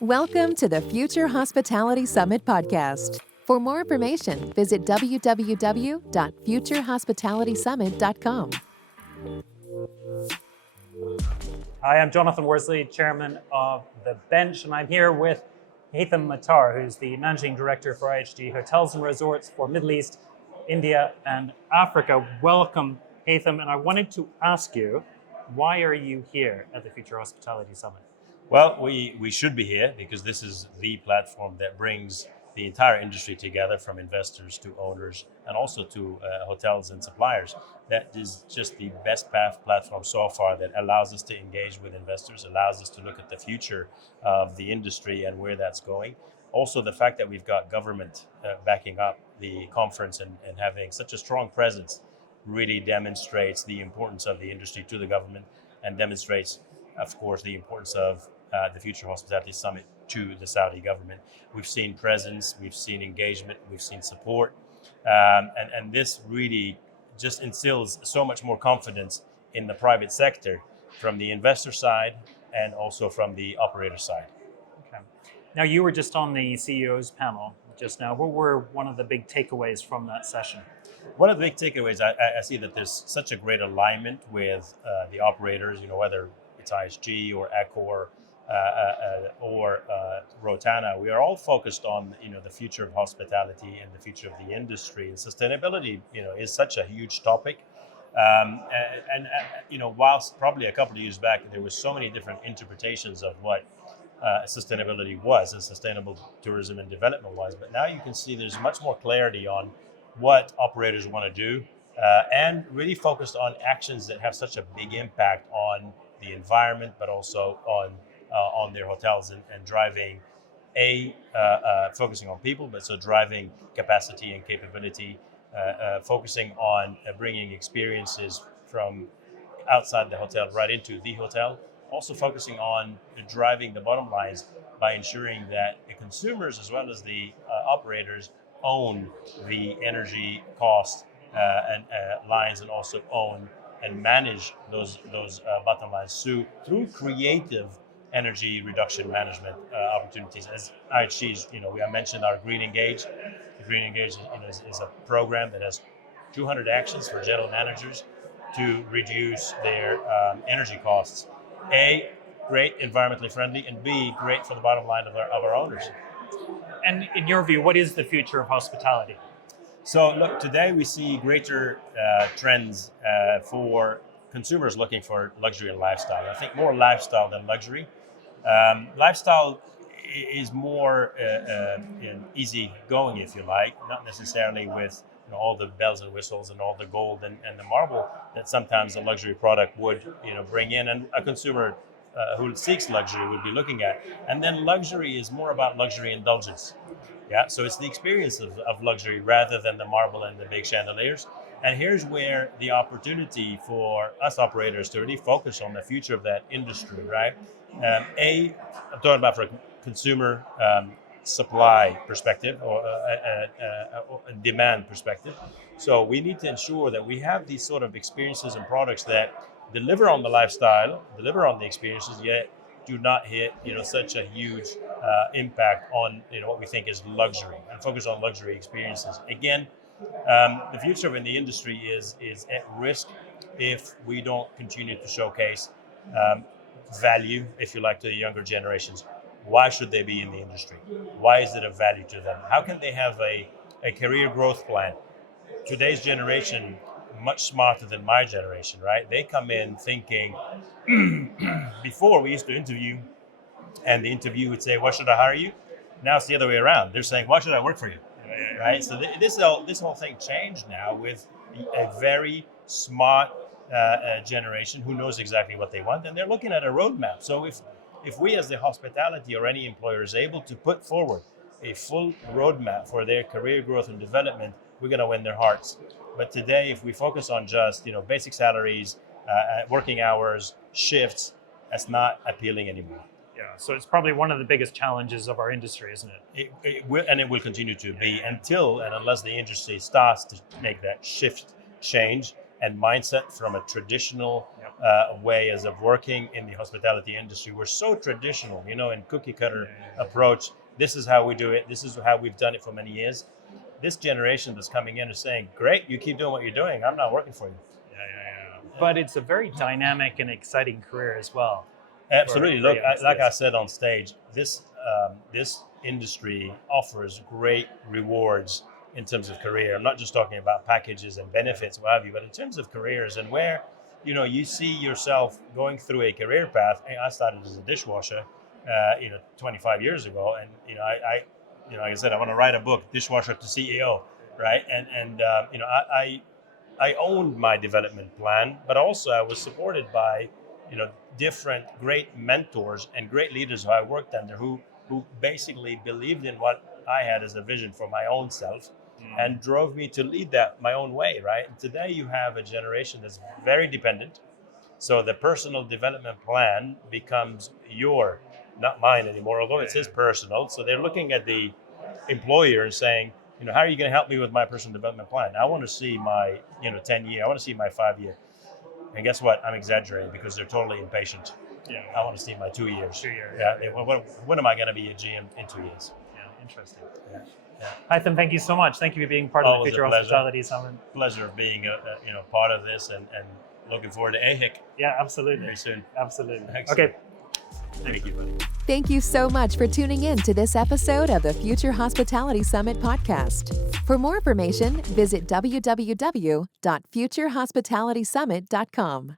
Welcome to the Future Hospitality Summit podcast. For more information, visit www.futurehospitalitysummit.com. Hi, I'm Jonathan Worsley, Chairman of The Bench, and I'm here with Haitham Mattar, who's the Managing Director for IHG Hotels and Resorts for Middle East, India, and Africa. Welcome, Haitham, and I wanted to ask you, why are you here at the Future Hospitality Summit? Well, we should be here because this is the platform that brings the entire industry together, from investors to owners and also to hotels and suppliers. That is just the best platform so far that allows us to engage with investors, allows us to look at the future of the industry and where that's going. Also, the fact that we've got government backing up the conference and having such a strong presence really demonstrates the importance of the industry to the government and demonstrates, of course, the importance of the Future Hospitality Summit to the Saudi government. We've seen presence, we've seen engagement, we've seen support, and this really just instills so much more confidence in the private sector from the investor side and also from the operator side. Okay. Now, you were just on the CEO's panel just now. What were one of the big takeaways from that session? One of the big takeaways, I see that there's such a great alignment with the operators, whether it's IHG or Accor, or Rotana. We are all focused on the future of hospitality and the future of the industry, and sustainability is such a huge topic. Whilst probably a couple of years back there was so many different interpretations of what sustainability was and sustainable tourism and development was, but now you can see there's much more clarity on what operators want to do, and really focused on actions that have such a big impact on the environment, but also on their hotels and driving focusing on people, but so driving capacity and capability, focusing on bringing experiences from outside the hotel right into the hotel, also focusing on driving the bottom lines by ensuring that the consumers as well as the operators own the energy cost and lines, and also own and manage those bottom lines through creative energy reduction management opportunities. As IHG's, I mentioned our Green Engage. The Green Engage is a program that has 200 actions for general managers to reduce their energy costs. A, great, environmentally friendly, and B, great for the bottom line of our owners. And in your view, what is the future of hospitality? So look, today we see greater trends for consumers looking for luxury and lifestyle. I think more lifestyle than luxury. Lifestyle is more easy going, if you like, not necessarily with all the bells and whistles and all the gold and the marble that sometimes a luxury product would bring in, and a consumer who seeks luxury would be looking at. And then luxury is more about luxury indulgence. Yeah, so it's the experience of luxury rather than the marble and the big chandeliers. And here's where the opportunity for us operators to really focus on the future of that industry, right? I'm talking about from a consumer supply perspective or a demand perspective. So we need to ensure that we have these sort of experiences and products that deliver on the lifestyle, deliver on the experiences, yet do not hit such a huge impact on what we think is luxury, and focus on luxury experiences. Again, the future in the industry is at risk if we don't continue to showcase value, if you like, to the younger generations. Why should they be in the industry? Why is it of value to them? How can they have a career growth plan? Today's generation, much smarter than my generation, right? They come in thinking, before we used to interview, and the interview would say, "Why should I hire you?" Now it's the other way around. They're saying, "Why should I work for you?" Right? So this whole thing changed now with a very smart generation who knows exactly what they want, and they're looking at a roadmap. So if we as the hospitality or any employer is able to put forward a full roadmap for their career growth and development, we're going to win their hearts. But today, if we focus on just basic salaries, working hours, shifts, that's not appealing anymore. Yeah, so it's probably one of the biggest challenges of our industry, isn't it? It will continue to be until and unless the industry starts to make that shift change and mindset from a traditional ways of working in the hospitality industry. We're so traditional, in cookie cutter approach. This is how we do it. This is how we've done it for many years. This generation that's coming in is saying, great, you keep doing what you're doing. I'm not working for you. But it's a very dynamic and exciting career as well. Absolutely. Look, like I said on stage, this industry offers great rewards in terms of career. I'm not just talking about packages and benefits, what have you, but in terms of careers and where, you see yourself going through a career path. I started as a dishwasher, 25 years ago, and like I said, I want to write a book, Dishwasher to CEO, right? And I owned my development plan, but also I was supported by, different great mentors and great leaders who I worked under who basically believed in what I had as a vision for my own self and drove me to lead that my own way, right? And today you have a generation that's very dependent. So the personal development plan becomes not mine anymore, although it's his personal. So they're looking at the employer and saying, how are you going to help me with my personal development plan? I want to see my, 10-year, I want to see my 5-year. And guess what? I'm exaggerating because they're totally impatient. Yeah. I want to see my 2 years. 2 years. Yeah. When am I going to be a GM in 2 years? Yeah, interesting. Yeah. Haitham, thank you so much. Thank you for being part of the Always Future a pleasure. Hospitality Summit. Pleasure of being part of this and looking forward to AHIC Yeah, absolutely. very soon. Absolutely. Excellent. Okay. Thank you, buddy. Thank you so much for tuning in to this episode of the Future Hospitality Summit podcast. For more information, visit www.futurehospitalitysummit.com.